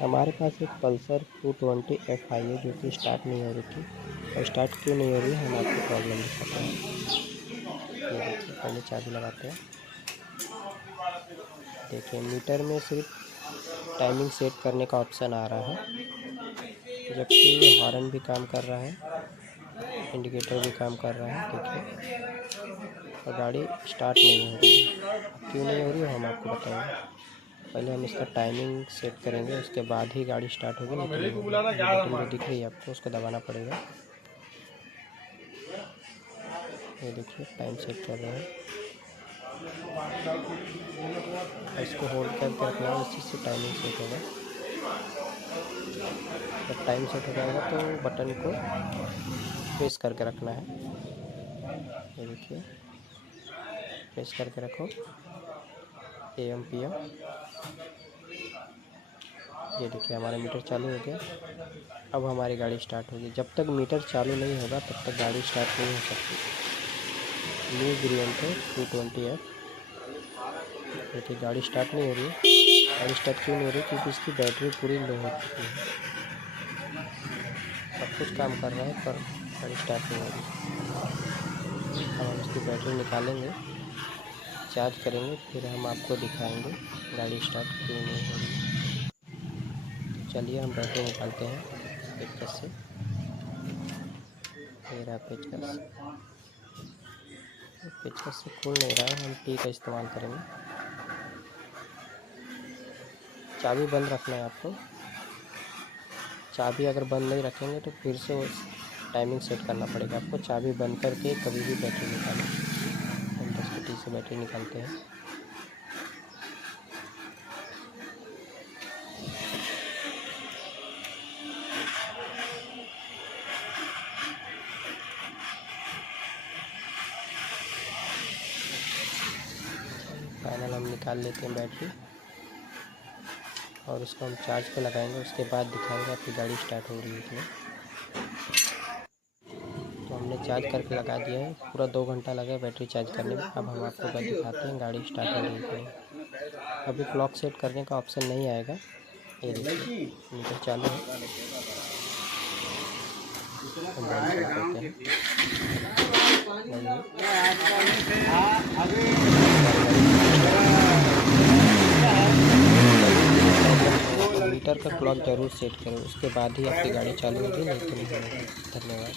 हमारे पास एक Pulsar 220 FI है जो कि स्टार्ट नहीं हो रही थी, और स्टार्ट क्यों नहीं हो रही है हम आपको प्रॉब्लम दिखाते हैं। ये देखिए, पहले चाबी लगाते हैं। देखिए मीटर में सिर्फ टाइमिंग सेट करने का ऑप्शन आ रहा है, जबकि हॉर्न भी काम कर रहा है, इंडिकेटर भी काम कर रहा है। देखिए, और गाड़ी स्टार्ट नहीं हो रही है। क्यों नहीं हो रही है हम आपको बताएंगे। पहले हम इसका टाइमिंग सेट करेंगे, उसके बाद ही गाड़ी स्टार्ट होगी। नहीं तो बटन जो दिख रही है आपको उसको दबाना पड़ेगा। ये देखिए टाइम सेट कर रहे हैं, इसको होल्ड करके रखना है, इसी से टाइमिंग सेट होगा। जब टाइम सेट हो जाएगा तो बटन को प्रेस करके रखना है। ये देखिए, प्रेस करके रखो, AM PM। ये देखिए हमारा मीटर चालू हो गया। अब हमारी गाड़ी स्टार्ट होगी। जब तक मीटर चालू नहीं होगा तब तक गाड़ी स्टार्ट नहीं हो सकती। न्यू वेरिएंट है 220F। देखिए गाड़ी स्टार्ट नहीं हो रही है। गाड़ी स्टार्ट क्यों नहीं हो रही? क्योंकि इसकी बैटरी पूरी लो हो चुकी है। सब कुछ काम कर रहा है पर गाड़ी स्टार्ट नहीं हो रही। अब हम इसकी बैटरी निकालेंगे, चार्ज करेंगे, फिर हम आपको दिखाएंगे गाड़ी स्टार्ट क्यों नहीं हो रही है। तो चलिए हम बैटरी निकालते हैं पेचकस से। ये रहा पेचकस। पेचकस से खुल नहीं रहा है, हम टी का इस्तेमाल करेंगे। चाबी बंद रखना है आपको। चाबी अगर बंद नहीं रखेंगे तो फिर से टाइमिंग सेट करना पड़ेगा आपको। चाबी बंद करके कभी भी बैटरी निकालें। हम 10 से बैटरी निकालते हैं। फाइनल हम निकाल लेते हैं बैटरी, और उसको हम चार्ज पे लगाएंगे। उसके बाद दिखाएंगे आपकी गाड़ी स्टार्ट हो रही है कि नहीं। तो हमने चार्ज करके लगा दिया है। पूरा 2 घंटा लगा बैटरी चार्ज करने में। अब हम आपको दिखाते हैं गाड़ी स्टार्ट हो रही है कि नहीं। अभी क्लॉक सेट करने का ऑप्शन नहीं आएगा। ये देखिए मीटर चालू है, हम बंद कर देते हैं। मीटर का क्लॉक जरूर सेट करें, उसके बाद ही आपकी गाड़ी चालू होगी, नहीं तो नहीं होगी। धन्यवाद।